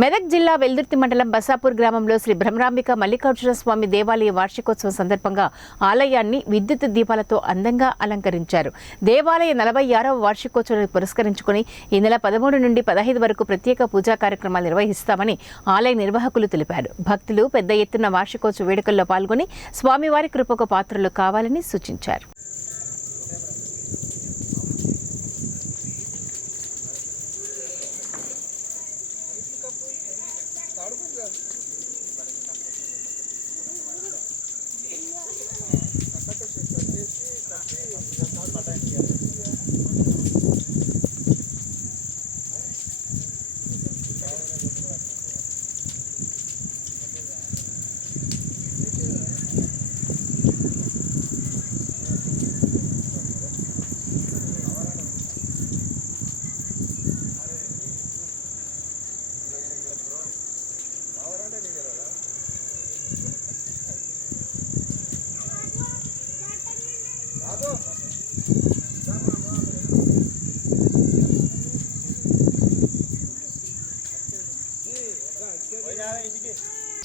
మెదక్ జిల్లా వెల్దుర్తి మండలం బసాపూర్ గ్రామంలో శ్రీ బ్రహ్మరాంబిక మల్లికార్జున స్వామి దేవాలయ వార్షికోత్సవం సందర్భంగా ఆలయాన్ని విద్యుత్ దీపాలతో అందంగా అలంకరించారు. దేవాలయ 46వ వార్షికోత్సవాన్ని పురస్కరించుకుని ఈ నెల 13 నుండి 15 వరకు ప్రత్యేక పూజా కార్యక్రమాలు నిర్వహిస్తామని ఆలయ నిర్వాహకులు తెలిపారు. భక్తులు పెద్ద ఎత్తున వార్షికోత్సవ వేడుకల్లో పాల్గొని స్వామివారి కృపకు పాత్రలు కావాలని సూచించారు. Bravo!